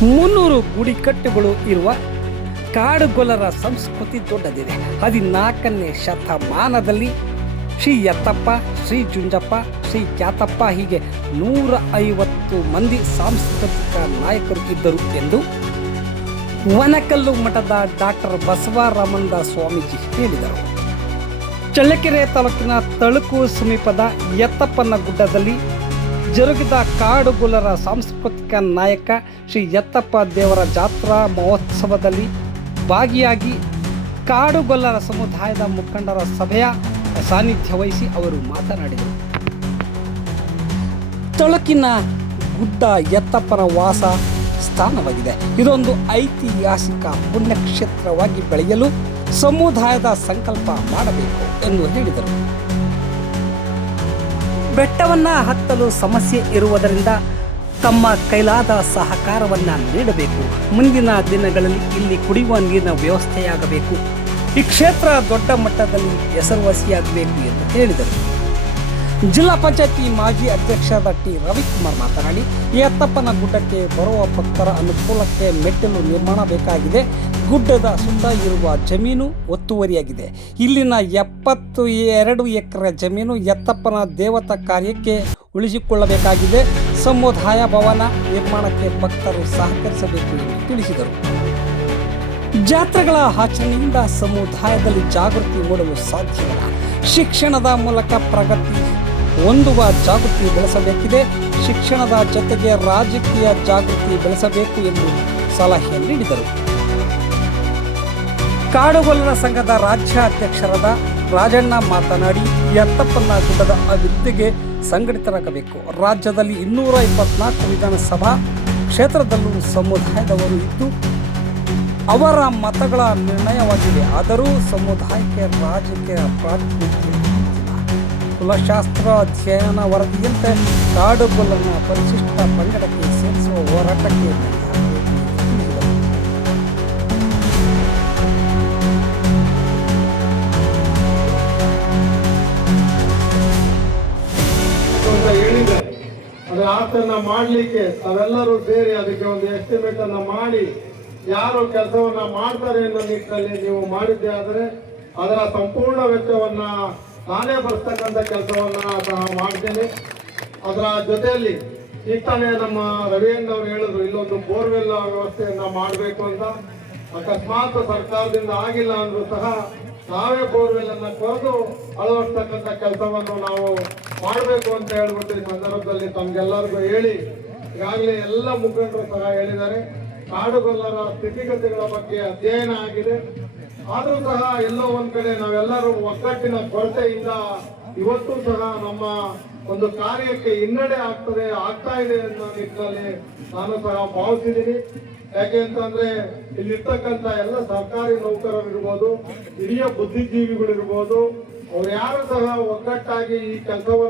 300 ಗುಡಿಕಟ್ಟುಗಳು ಇರುವ ಕಾಡುಗೊಲ್ಲರ ಸಂಸ್ಕೃತಿ ದೊಡ್ಡದಿದೆ. 14ನೇ ಶತಮಾನದಲ್ಲಿ ಶ್ರೀ ಯತ್ತಪ್ಪ, ಶ್ರೀ ಜುಂಜಪ್ಪ, ಶ್ರೀ ಕ್ಯಾತಪ್ಪ ಹೀಗೆ 150 ಮಂದಿ ಸಾಂಸ್ಕೃತಿಕ ನಾಯಕರು ಇದ್ದರು ಎಂದು ವನಕಲ್ಲು ಮಠದ ಡಾಕ್ಟರ್ ಬಸವರಾಮಂದ ಸ್ವಾಮೀಜಿ ಹೇಳಿದರು. ಚಳ್ಳಕೆರೆ ತಾಲೂಕಿನ ತಳುಕು ಸಮೀಪದ ಯತ್ತಪ್ಪನ ಗುಡ್ಡದಲ್ಲಿ ಜರುಗಿದ ಕಾಡುಗೊಲ್ಲರ ಸಾಂಸ್ಕೃತಿಕ ನಾಯಕ ಶ್ರೀ ಯತ್ತಪ್ಪ ದೇವರ ಜಾತ್ರಾ ಮಹೋತ್ಸವದಲ್ಲಿ ಭಾಗಿಯಾಗಿ ಕಾಡುಗೊಲ್ಲರ ಸಮುದಾಯದ ಮುಖಂಡರ ಸಭೆಯ ಸಾನ್ನಿಧ್ಯ ವಹಿಸಿ ಅವರು ಮಾತನಾಡಿದರು. ತಳುಕಿನ ಗುಡ್ಡ ಯತ್ತಪ್ಪನ ವಾಸ ಸ್ಥಾನವಾಗಿದೆ. ಇದೊಂದು ಐತಿಹಾಸಿಕ ಪುಣ್ಯಕ್ಷೇತ್ರವಾಗಿ ಬೆಳೆಯಲು ಸಮುದಾಯದ ಸಂಕಲ್ಪ ಮಾಡಬೇಕು ಎಂದು ಹೇಳಿದರು. ಬೆಟ್ಟವನ್ನು ಹತ್ತಲು ಸಮಸ್ಯೆ ಇರುವುದರಿಂದ ತಮ್ಮ ಕೈಲಾದ ಸಹಕಾರವನ್ನು ನೀಡಬೇಕು. ಮುಂದಿನ ದಿನಗಳಲ್ಲಿ ಇಲ್ಲಿ ಕುಡಿಯುವ ನೀರಿನ ವ್ಯವಸ್ಥೆಯಾಗಬೇಕು. ಈ ಕ್ಷೇತ್ರ ದೊಡ್ಡ ಮಟ್ಟದಲ್ಲಿ ಹೆಸರುವಾಸಿಯಾಗಬೇಕು ಎಂದು ಹೇಳಿದರು. ಜಿಲ್ಲಾ ಪಂಚಾಯತಿ ಮಾಜಿ ಅಧ್ಯಕ್ಷರಾದ ಟಿ ರವಿಕುಮಾರ್ ಮಾತನಾಡಿ, ಈ ಯತ್ತಪ್ಪನ ಗುಡ್ಡಕ್ಕೆ ಬರುವ ಭಕ್ತರ ಅನುಕೂಲಕ್ಕೆ ಮೆಟ್ಟಿಲು ನಿರ್ಮಾಣ ಬೇಕಾಗಿದೆ. ಗುಡ್ಡದ ಸುತ್ತ ಇರುವ ಜಮೀನು ಒತ್ತುವರಿಯಾಗಿದೆ. ಇಲ್ಲಿನ 72 ಎಕರೆ ಜಮೀನು ಯತ್ತಪ್ಪನ ದೇವತಾ ಕಾರ್ಯಕ್ಕೆ ಉಳಿಸಿಕೊಳ್ಳಬೇಕಾಗಿದೆ. ಸಮುದಾಯ ಭವನ ನಿರ್ಮಾಣಕ್ಕೆ ಭಕ್ತರು ಸಹಕರಿಸಬೇಕು ಎಂದು ತಿಳಿಸಿದರು. ಜಾತ್ರೆಗಳ ಆಚರಣೆಯಿಂದ ಸಮುದಾಯದಲ್ಲಿ ಜಾಗೃತಿ ಮೂಡಲು ಸಾಧ್ಯವಿಲ್ಲ. ಶಿಕ್ಷಣದ ಮೂಲಕ ಪ್ರಗತಿ ಹೊಂದುವ ಜಾಗೃತಿ ಬೆಳೆಸಬೇಕಿದೆ. ಶಿಕ್ಷಣದ ಜೊತೆಗೆ ರಾಜಕೀಯ ಜಾಗೃತಿ ಬೆಳೆಸಬೇಕು ಎಂದು ಸಲಹೆ ನೀಡಿದರು. ಕಾಡುಗೊಲ್ಲರ ಸಂಘದ ರಾಜ್ಯ ಅಧ್ಯಕ್ಷರಾದ ರಾಜಣ್ಣ ಮಾತನಾಡಿ, ಯತ್ತಪ್ಪನ ಗುಡ್ಡದ ಅಭಿವೃದ್ಧಿಗೆ ಸಂಘಟಿತರಾಗಬೇಕು. ರಾಜ್ಯದಲ್ಲಿ 224 ವಿಧಾನಸಭಾ ಕ್ಷೇತ್ರದಲ್ಲೂ ಸಮುದಾಯದವರು ಇದ್ದು ಅವರ ಮತಗಳ ನಿರ್ಣಯವಾಗಿದೆ. ಆದರೂ ಸಮುದಾಯಕ್ಕೆ ರಾಜಕೀಯ ಪ್ರಾತಿನಿಧ್ಯ ಕುಲಶಾಸ್ತ್ರ ಅಧ್ಯಯನ ವರದಿಯಂತೆ ಕಾಡುಗೊಲ್ಲರನ್ನು ಪರಿಶಿಷ್ಟ ಪಂಗಡಕ್ಕೆ ಸೇರಿಸುವ ಹೋರಾಟಕ್ಕೆ ಹೇಳಿದ್ದಾರೆ. ಅದರ ಆತನ್ನ ಮಾಡಲಿಕ್ಕೆ ತಾವೆಲ್ಲರೂ ಸೇರಿ ಅದಕ್ಕೆ ಒಂದು ಎಸ್ಟಿಮೇಟ್ ಅನ್ನ ಮಾಡಿ ಯಾರು ಕೆಲಸವನ್ನ ಮಾಡ್ತಾರೆ ಅನ್ನೋ ನಿಟ್ಟಿನಲ್ಲಿ ನೀವು ಮಾಡಿದ್ದೆ ಆದರೆ ಅದರ ಸಂಪೂರ್ಣ ವೆಚ್ಚವನ್ನ ನಾನೇ ಬರ್ತಕ್ಕಂಥ ಕೆಲಸವನ್ನ ಸಹ ಮಾಡ್ತೇನೆ. ಅದರ ಜೊತೆಯಲ್ಲಿ ಇತ್ತಾನೆ ನಮ್ಮ ರವೀಂದ್ರ ಅವರು ಹೇಳಿದ್ರು, ಇಲ್ಲೊಂದು ಬೋರ್ವೆಲ್ ವ್ಯವಸ್ಥೆಯನ್ನ ಮಾಡಬೇಕು ಅಂತ. ಅಕಸ್ಮಾತ್ ಸರ್ಕಾರದಿಂದ ಆಗಿಲ್ಲ ಅಂದ್ರೂ ಸಹ ನಾವೇ ಬೋರ್ವೆಲ್ ಅನ್ನ ಕೊರೆದು ಅಳವಡಿಸ್ತಕ್ಕಂಥ ಕೆಲಸವನ್ನು ನಾವು ಮಾಡಬೇಕು ಅಂತ ಹೇಳ್ಬಿಟ್ಟು ಈ ಸಂದರ್ಭದಲ್ಲಿ ತಮ್ಗೆಲ್ಲರಿಗೂ ಹೇಳಿ, ಈಗಾಗಲೇ ಎಲ್ಲ ಮುಖಂಡರು ಸಹ ಹೇಳಿದ್ದಾರೆ. ಕಾಡುಗೊಲ್ಲರ ಸ್ಥಿತಿಗತಿಗಳ ಬಗ್ಗೆ ಅಧ್ಯಯನ ಆಗಿದೆ. ಆದರೂ ಸಹ ಎಲ್ಲೋ ಒಂದ್ ಕಡೆ ನಾವೆಲ್ಲರೂ ಒಗ್ಗಟ್ಟಿನ ಕೊರತೆಯಿಂದ ಇವತ್ತು ಸಹ ನಮ್ಮ ಒಂದು ಕಾರ್ಯಕ್ಕೆ ಹಿನ್ನಡೆ ಆಗ್ತಾ ಇದೆ ಅನ್ನೋ ನಿಟ್ಟಿನಲ್ಲಿ ನಾನು ಸಹ ಭಾವಿಸಿದ್ದೀನಿ. ಯಾಕೆ ಅಂತಂದ್ರೆ ಇಲ್ಲಿರ್ತಕ್ಕಂಥ ಎಲ್ಲ ಸರ್ಕಾರಿ ನೌಕರರಿರ್ಬೋದು, ಹಿರಿಯ ಬುದ್ಧಿಜೀವಿಗಳಿರ್ಬೋದು, ಅವ್ರು ಯಾರು ಸಹ ಒಗ್ಗಟ್ಟಾಗಿ ಈ ಕೆಲಸವನ್ನು